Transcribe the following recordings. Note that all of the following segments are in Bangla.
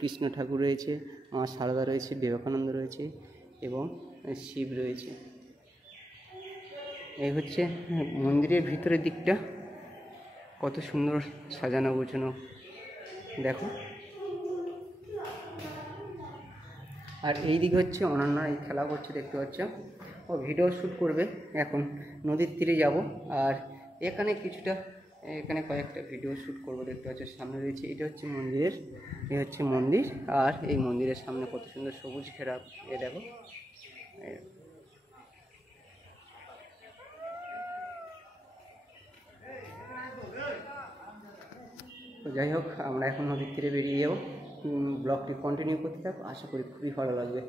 কৃষ্ণ ঠাকুর রয়েছে, মা সারদা রয়েছে, বিবেকানন্দ রয়েছে এবং শিব রয়েছে। এই হচ্ছে মন্দিরের ভিতরের দিকটা, কত সুন্দর সাজানো গোছানো দেখো। আর এই দিকে হচ্ছে অনন্যা, এই খেলা করছে দেখতে পাচ্ছ, ও ভিডিও শ্যুট করবে। এখন নদীর তীরে যাব আর এখানে কয়েকটা ভিডিও শ্যুট করবো দেখতে পাচ্ছ। সামনে রয়েছে, এটা হচ্ছে মন্দিরের, এই হচ্ছে মন্দির। আর এই মন্দিরের সামনে কত সুন্দর সবুজ ঘেরা, এ দেখো। তো যাই হোক, আমরা এখন নদীর তীরে বেরিয়ে যাবো। ব্লগটি কন্টিনিউ করতে থাকো, আশা করি খুবই ভালো লাগবে।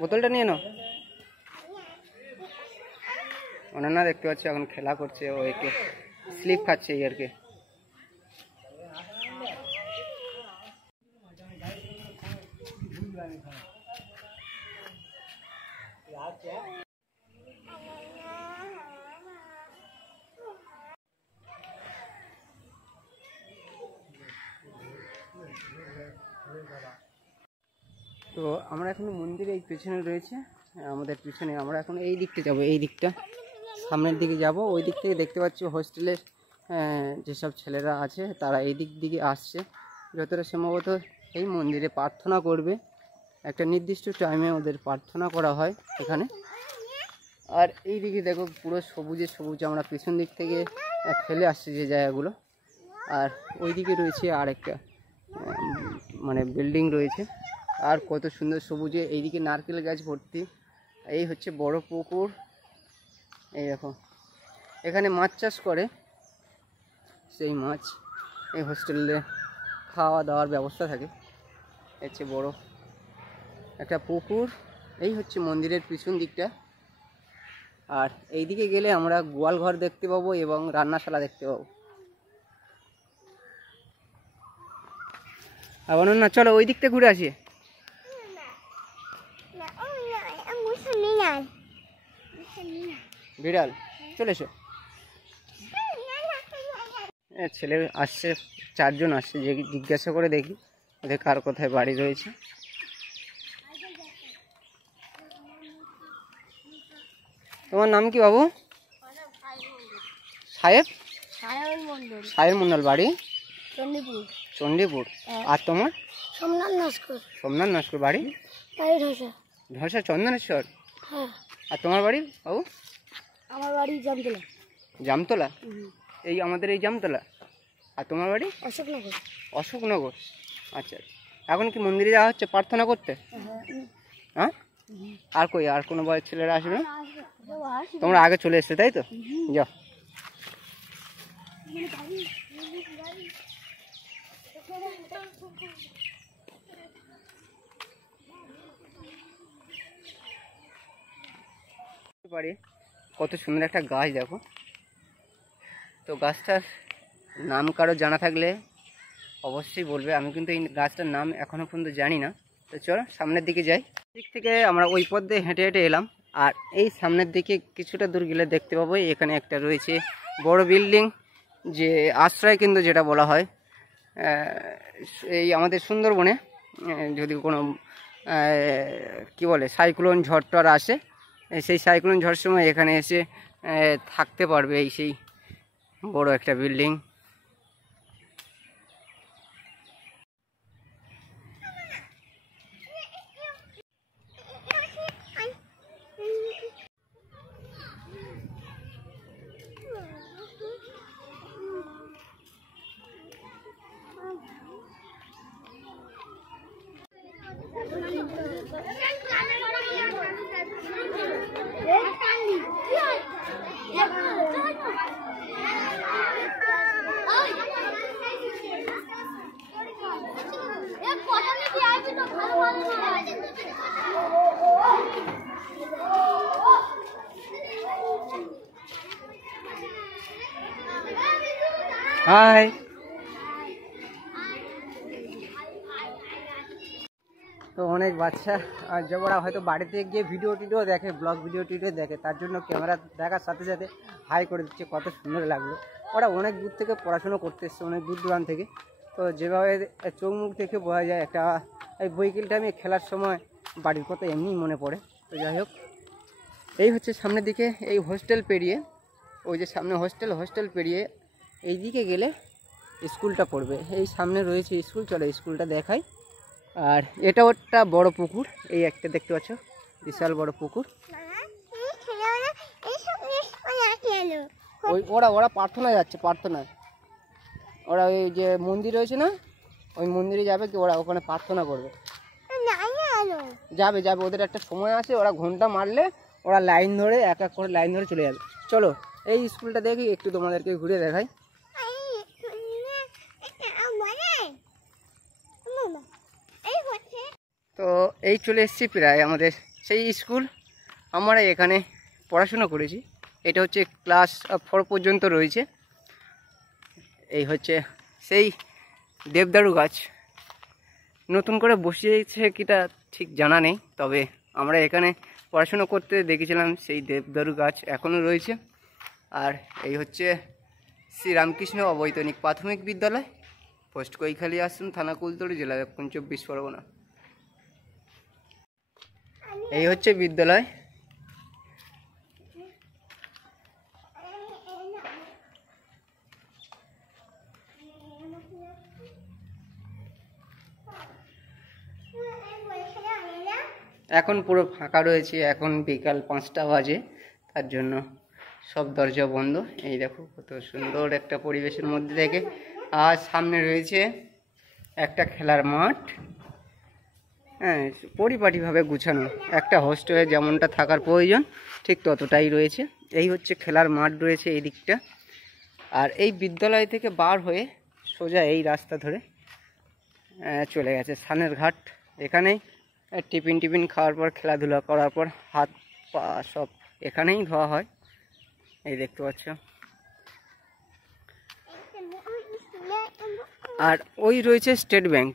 বোতলটা নিয়ে নাও। অনন্যা দেখতে পাচ্ছি এখন খেলা করছে, ও একে স্লিপ খাচ্ছে এই আর কি। তো আমরা এখন মন্দিরে এই পেছনে রয়েছে, আমাদের পিছনে। আমরা এখন এই দিকটা যাব, এই দিকটা সামনের দিকে যাব। ওই দিক থেকে দেখতে পাচ্ছি হোস্টেলের যেসব ছেলেরা আছে তারা এই দিকে আসছে। যতটা সম্ভবত এই মন্দিরে প্রার্থনা করবে, একটা নির্দিষ্ট টাইমে ওদের প্রার্থনা করা হয় এখানে। আর এই দিকে দেখো পুরো সবুজে সবুজ, আমরা পিছন দিক থেকে ফেলে আসছি যে জায়গাগুলো। আর ওই দিকে রয়েছে আর একটা মানে বিল্ডিং রয়েছে। আর কত সুন্দর সবুজে, এইদিকে নারকেল গাছ ভর্তি। এই হচ্ছে বড় পুকুর। এই দেখো এখানে মাছ চাষ করে, সেই মাছ এই হোস্টেলে খাওয়া দাওয়ার ব্যবস্থা থাকে। হচ্ছে বড় একটা পুকুর। এই হচ্ছে মন্দিরের পিছন দিকটা। আর এই দিকে গেলে আমরা গোয়াল ঘর দেখতে পাবো এবং রান্নাশালা দেখতে পাবো। আবার না, চলো ওই দিকটা ঘুরে আসি। বিড়াল, চলে এসো। ছেলে আসছে, 4 জন আসছে, যে জিজ্ঞাসা করে দেখি ওদের কার কোথায় বাড়ি রয়েছে। তোমার নাম কি বাবু? সাহেব সাহেব মন্ডল, বাড়ি চণ্ডীপুর। আর তোমার? সোমনাথ নস্কর, বাড়ি ঢসা চন্দনেশ্বর। আর তোমার বাড়ি বাবু? আমার বাড়ি জামতলা। জামতলা, এই আমাদের এই জামতলা। আর তোমার বাড়ি? অশোকনগর। অশোকনগর, আচ্ছা। এখন কি মন্দিরে যাওয়া হচ্ছে প্রার্থনা করতে? হ্যাঁ। আর কই, আর কোনো বয়স ছেলেরা আসবে না? তোমরা আগে চলে এসছো তাই তো? যাও। কত সুন্দর একটা গাছ দেখো তো। গাছটার নাম কারো জানা থাকলে অবশ্যই বলবে। আমি কিন্তু এই গাছটার নাম এখনো পর্যন্ত জানি না। তো চলো সামনের দিকে যাই। দিক থেকে আমরা ওই পথ দিয়ে হেঁটে হেঁটে এলাম। আর এই সামনের দিকে কিছুটা দূর গেলে দেখতে পাবো এখানে একটা রয়েছে বড় বিল্ডিং, যে আশ্রয় কেন্দ্র যেটা বলা হয়। এই আমাদের সুন্দরবনে যদি কোনো কি বলে সাইক্লোন ঝড় টর আসে, সেই সাইক্লোন ঝড়ের সময় এখানে এসে থাকতে পারবে। এই সেই বড় একটা বিল্ডিং। হাই। তো অনেক বাচ্চা আর ওরা হয়তো বাড়িতে গিয়ে ভিডিও টিডিও দেখে, ব্লগ ভিডিও টিডিও দেখে, তার জন্য ক্যামেরা দেখার সাথে সাথে হাই করে দিচ্ছে। কত সুন্দর লাগলো। ওরা অনেক দূর থেকে পড়াশুনো করতে এসছে, অনেক দূর দূরান্ত থেকে। তো যেভাবে চোখ মুখ থেকে বোঝা যায়, একটা এই বৈকাল টাইমে খেলার সময় বাড়ির কথা এমনিই মনে পড়ে। তো যাই হোক, এই হচ্ছে সামনের দিকে এই হোস্টেল পেরিয়ে, ওই যে সামনে হোস্টেল পেরিয়ে এই দিকে গেলে স্কুলটা পড়বে। এই সামনে রয়েছে স্কুল, চলো স্কুলটা দেখাই। আর এটা একটা বড় পুকুর, এই একটা দেখতে পাচ্ছ বিশাল বড় পুকুর। ওই ওরা প্রার্থনা যাচ্ছে, প্রার্থনায় ওরা ওই যে মন্দির রয়েছে না, ওই মন্দিরে যাবে কি ওরা, ওখানে প্রার্থনা করবে। যাবে ওদের একটা সময় আছে, ওরা ঘন্টা মারলে ওরা লাইন ধরে এক এক করে লাইন ধরে চলে যাবে। চলো এই স্কুলটা দেখি একটু, তোমাদেরকে ঘুরে দেখাই। তো এই চলে এসেছি প্রায় আমাদের সেই স্কুল। আমরা এখানে পড়াশুনো করেছি। এটা হচ্ছে ক্লাস 4 পর্যন্ত রয়েছে। এই হচ্ছে সেই দেবদারু গাছ, নতুন করে বসিয়েছে কিটা ঠিক জানা নেই, তবে আমরা এখানে পড়াশুনো করতে দেখেছিলাম। সেই দেবদারু গাছ এখনও রয়েছে। আর এই হচ্ছে শ্রী রামকৃষ্ণ অবৈতনিক প্রাথমিক বিদ্যালয়, পোস্ট কৈখালী আশ্রম, থানা কুলতলি, জেলা দক্ষিণ 24 পরগনা। এই হচ্ছে বিদ্যালয়। এখন পুরো ফাঁকা রয়েছে, এখন বিকাল 5টা বাজে। তার জন্য সব দরজা বন্ধ। এই দেখো কত সুন্দর একটা পরিবেশের মধ্যে থেকে। আর সামনে রয়েছে একটা খেলার মাঠ, হ্যাঁ, পরিপাটিভাবে গুছানো। একটা হোস্টেলে যেমনটা থাকার প্রয়োজন ঠিক ততটাই রয়েছে। এই হচ্ছে খেলার মাঠ রয়েছে এই দিকটা। আর এই বিদ্যালয় থেকে বার হয়ে সোজা এই রাস্তা ধরে চলে গেছে সানের ঘাট। এখানেই টিফিন খাওয়ার পর, খেলাধুলা করার পর হাত পা সব এখানেই ধোয়া হয়। এই দেখতে পাচ্ছ। আর ওই রয়েছে স্টেট ব্যাংক,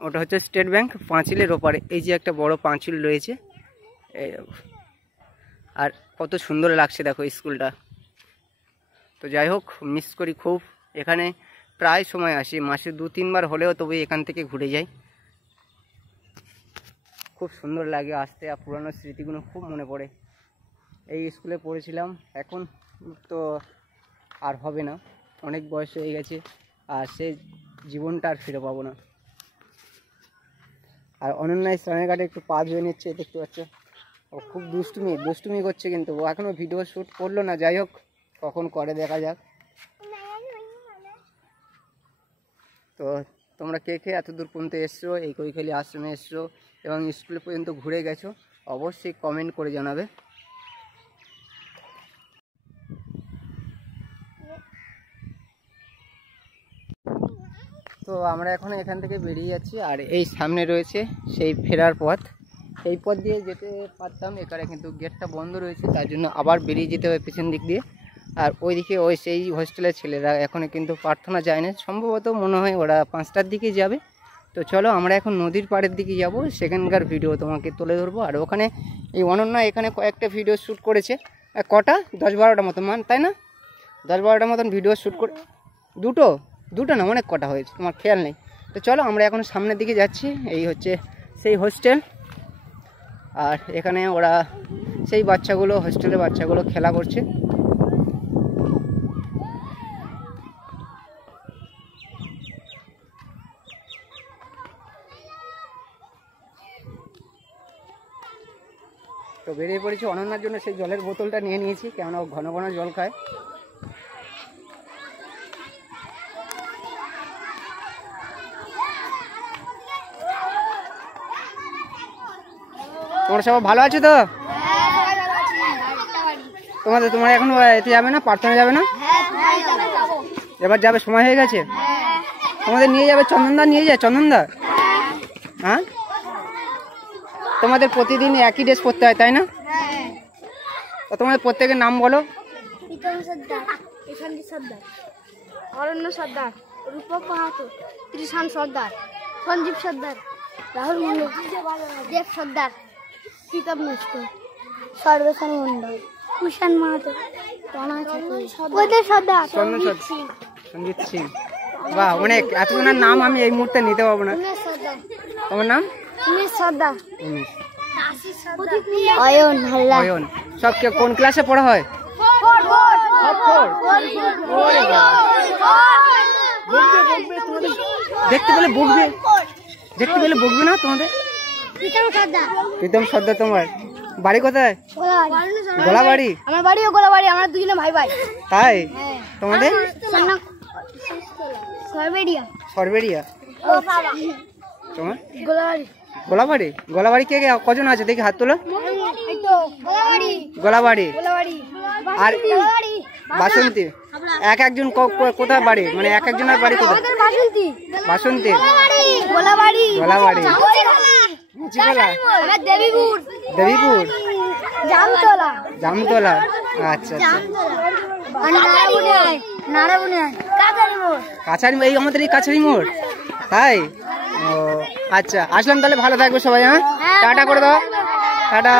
ওটা হচ্ছে স্টেট ব্যাংক, পাঁচিলের ওপারে। এই যে একটা বড় পাঁচিল রয়েছে, এই আর কত সুন্দর লাগছে দেখো স্কুলটা। তো যাই হোক, মিস করি খুব। এখানে প্রায় সময় আসি, মাসে 2-3 বার হলেও তবে এখান থেকে ঘুরে যাই। খুব সুন্দর লাগে আসতে, আর পুরানো স্মৃতিগুলো খুব মনে পড়ে। এই স্কুলে পড়েছিলাম, এখন তো আর হবে না, অনেক বয়স হয়ে গেছে, আর সে জীবনটা আর ফিরে পাবো না। আর অনন্যা স্নানের ঘাটে একটু পা ধুয়ে নিচ্ছে, দেখতে পাচ্ছ। ও খুব দুষ্টুমি করছে, কিন্তু ও এখনও ভিডিও শ্যুট করলো না। যাই হোক, কখন করে দেখা যাক। তো তোমরা কে কে এত দূর পর্যন্ত এসছো, এই কৈখালি আশ্রমে এসছো এবং স্কুল পর্যন্ত ঘুরে গেছো, অবশ্যই কমেন্ট করে জানাবে। তো আমরা এখন এখান থেকে বেরিয়ে যাচ্ছি, আর এই সামনে রয়েছে সেই ফেরার পথ। এই পথ দিয়ে যেতে পারতাম, এখানে কিন্তু গেটটা বন্ধ রয়েছে, তার জন্য আবার বেরিয়ে যেতে হবে পেছন দিক দিয়ে। আর ওইদিকে ওই সেই হোস্টেলের ছেলেরা এখনও কিন্তু প্রার্থনা যায় না, সম্ভবত মনে হয় ওরা 5টার দিকে যাবে। তো চলো আমরা এখন নদীর পাড়ের দিকে যাব, সেখানকার ভিডিও তোমাকে তুলে ধরবো। আর ওখানে এই অনন্যা এখানে কয়েকটা ভিডিও শ্যুট করেছে, কটা 10-12টা মতো মান, তাই না? 10-12টা মতন ভিডিও শ্যুট করে, দুটো না, অনেক কটা হয়েছে, তোমার খেয়াল নেই। তো চলো আমরা এখন সামনের দিকে যাচ্ছি। এই হচ্ছে সেই হোস্টেল, আর এখানে ওরা সেই বাচ্চাগুলো, হোস্টেলের বাচ্চাগুলো খেলা করছে। তো বেরিয়ে পড়েছি। অনন্যার জন্য সেই জলের বোতলটা নিয়ে নিয়েছি, কেননা ও ঘন ঘন জল খায়। তোমরা সবাই ভালো আছো তো? তোমরা এখন এতে যাবে না, প্রার্থনা যাবে না? এবার যাবে, সময় হয়ে গেছে। তোমাদের নিয়ে যাবে চন্দনদা, নিয়ে যায় চন্দনদা। হ্যাঁ, তোমাদের প্রতিদিন একই ড্রেস পরতে হয়, তাই না? তো তোমাদের প্রত্যেকের নাম বলো। প্রীতম সর্দার, ঈশানী সর্দার, অরণ্য সর্দার, রূপক মাহাতো, ত্রিশান সর্দার, সঞ্জীব সর্দার, রাহুল মন্ডল, দেব সর্দার, প্রীতম মিশ্র, সর্বেশন মন্ডল, কুষাণ মাহাতো, সর্দার, সঞ্জিত সিং। বাহ, অনেক, এতজনের নাম আমি এই মুহূর্তে নিতে পারবো না। তোমার নাম? উমেশ সর্দার, উমেশ। অয়ন হালদার। অয়ন। সব কোন ক্লাসে পড়া হয়? দেখতে পেলে বকবে না তোমাদের? প্রীতম সর্দার। তোমার বাড়ি কোথায়? গোলাবাড়ি। আমার বাড়িও গোলাবাড়ি, আমরা দুজনে ভাই ভাই। তাই? তোমাদের? সরবেরিয়া। তোমার গোলাবাড়ি। কে কে কজন আছে দেখি হাত তোলো। গোলাবাড়ি আর বাসন্তী। একজন কোথায় বাড়ি, মানে একজনের বাড়ি কোথায়? বাসন্তী, গোলাবাড়ি, দেবীপুর, জামতলা। আচ্ছা আচ্ছা, কাছারি। এই আমাদের এই কাছারি মোড়, তাই? ও আচ্ছা, আসলাম তাহলে, ভালো থাকবে সবাই। হ্যাঁ, টাটা করে দাও, টাটা।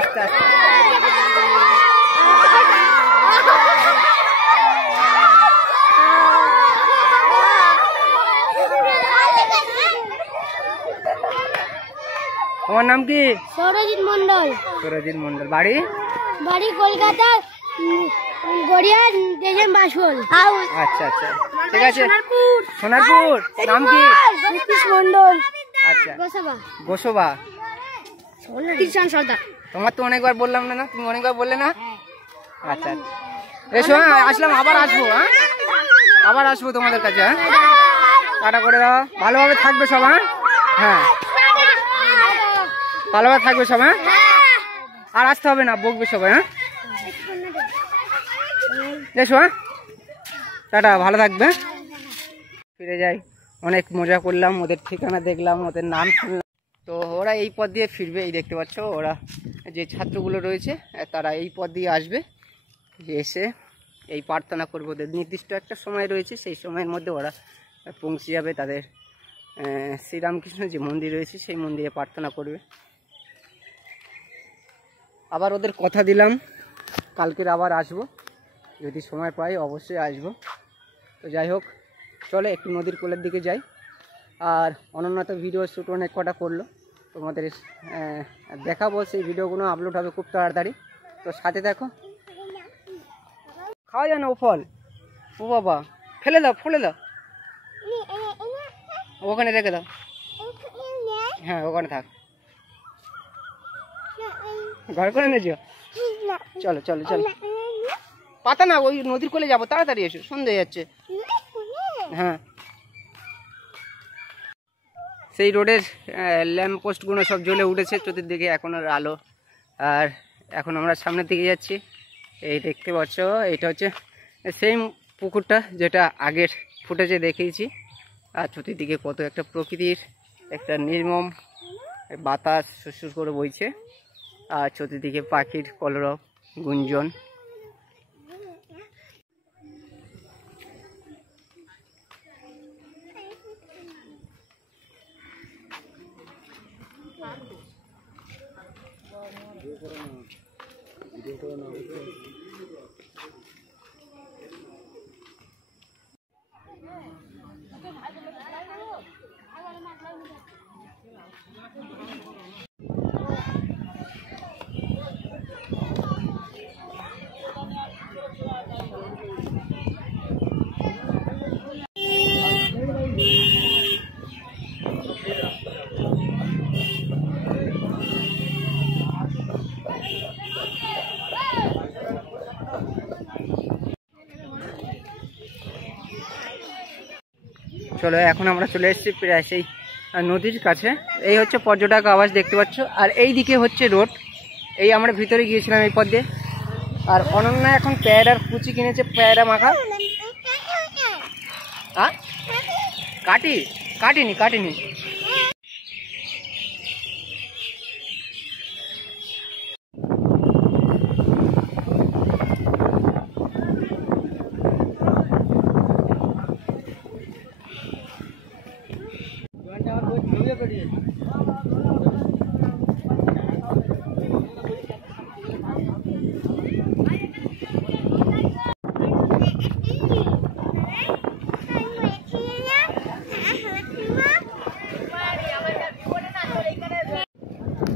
আস্তে আস্তে। তোমার নাম কি? সৌরজিৎ মন্ডল। সুরজিৎ মন্ডল। বাড়ি? বাড়ি কলকাতা, গড়িয়া দেশের বাসল। আচ্ছা আচ্ছা, ঠিক আছে। সোনারপুর। নাম কি? নীতিশ মন্ডল। আচ্ছা, গোসাবা। গোসবা। কিষান সর্দার। তোমার তো অনেকবার বললাম না, তুমি অনেকবার বললে না। আচ্ছা এসো, হ্যাঁ আসলাম, আবার আসবো। হ্যাঁ আবার আসবো তোমাদের কাছে। হ্যাঁ টাটা করে দাও, ভালোভাবে থাকবে সব। হ্যাঁ হ্যাঁ ভালোভাবে থাকবে সব। হ্যাঁ আর আসতে হবে না, বকবে সবাই। হ্যাঁ এসো। হ্যাঁ টাটা, ভালো থাকবে। ফিরে যাই, অনেক মজা করলাম, ওদের ঠিকানা দেখলাম, ওদের নাম শুনলাম। তো ওরা এই পথ দিয়ে ফিরবে, এই দেখতে পাচ্ছ ওরা যে ছাত্রগুলো রয়েছে তারা এই পথ দিয়ে আসবে, এসে এই প্রার্থনা করবে। ওদের নির্দিষ্ট একটা সময় রয়েছে, সেই সময়ের মধ্যে ওরা পৌঁছে যাবে তাদের শ্রীরামকৃষ্ণ যে মন্দির রয়েছে সেই মন্দিরে প্রার্থনা করবে। আবার ওদের কথা দিলাম কালকের আবার আসবো, যদি সময় পাই অবশ্যই আসবো। তো যাই হোক, চলে একটু নদীর কোলের দিকে যাই। আর অনন্যা তো ভিডিও শ্যুট অনেক কটা করলো, তোমাদের দেখাবো, সেই ভিডিওগুলো আপলোড হবে খুব তাড়াতাড়ি। তো সাথে দেখো। খাওয়া যায় না ও ফল, ও বাবা, ফেলে দাও, ফেলে দাও, ওখানে রেখে দাও। হ্যাঁ ওখানে থাক, ঘর করে নিয়েছো। চলো চলো চলো, পাতা না, ওই নদীর কোলে যাবো, তাড়াতাড়ি এসো, সন্ধ্যে হয়ে যাচ্ছে। হ্যাঁ সেই রোডের ল্যাম্প পোস্টগুলো সব জ্বলে উঠেছে চতুর্দিকে, এখন আর আলো। আর এখন আমরা সামনের দিকে যাচ্ছি। এই দেখতে পাচ্ছ, এটা হচ্ছে সেই পুকুরটা যেটা আগের ফুটেজে দেখিয়েছি। আর চতুর্দিকে কত একটা প্রকৃতির একটা নির্মম বাতাস সুরসুর করে বইছে, আর চতুর্দিকে পাখির কলরব গুঞ্জন। চলো এখন আমরা চলে এসেছি প্রায় সেই নদীর কাছে। এই হচ্ছে পর্যটক আবাস দেখতে পাচ্ছ, আর এই দিকে হচ্ছে রোড। এই আমরা ভিতরে গিয়েছিলাম এই পথ দিয়ে। আর অনন্যা এখন পেয়ারার কুচি কিনেছে, পেয়ারা মাখা। হ্যাঁ কাটিনি।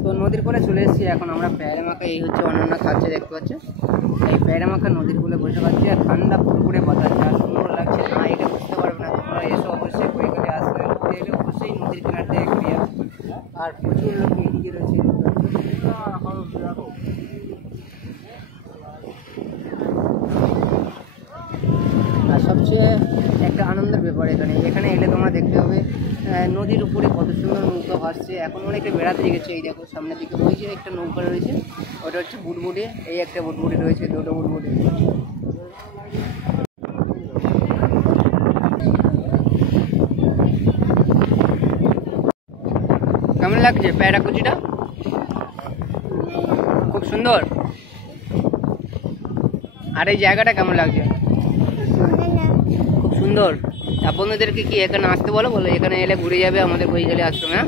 তো নদীর কোলে চলে এসেছি এখন আমরা পেয়ারা মাখা। এই হচ্ছে অনন্যা খাচ্ছে, দেখতে পাচ্ছ। এই পেয়ারা মাখা নদীর কোলে বসে পাচ্ছি, আর ঠান্ডা পুকুরে বাতাস, আর সুন্দর লাগছে না এটা বুঝতে পারবে না। তোমরা এসো অবশ্যই, বইকালে আসবে, ঘুরে এলে অবশ্যই নদীর কিনার থেকে ঘুরে আসবে। আর প্রচুর লোক এদিকে রয়েছে। আর সবচেয়ে একটা আনন্দের ব্যাপার এখানে এলে তোমরা দেখতে হবে নদীর উপরে কত সুন্দর নৌকা ভাসছে। এখন অনেকে বেড়াতে গেছে, এই দেখো সামনের দিকে ওই যে একটা নৌকা রয়েছে, ওটা হচ্ছে বুটবুটে। এই একটা বুটবুটে রয়েছে, দুটো বুটবুটে। কেমন লাগছে পেয়ারা কুচিটা? খুব সুন্দর। আর এই জায়গাটা কেমন লাগছে? খুব সুন্দর। আপনাদেরকে কি এখানে আসতে বলো, এখানে এলে ঘুরে যাবে আমাদের বইখালি আশ্রমে।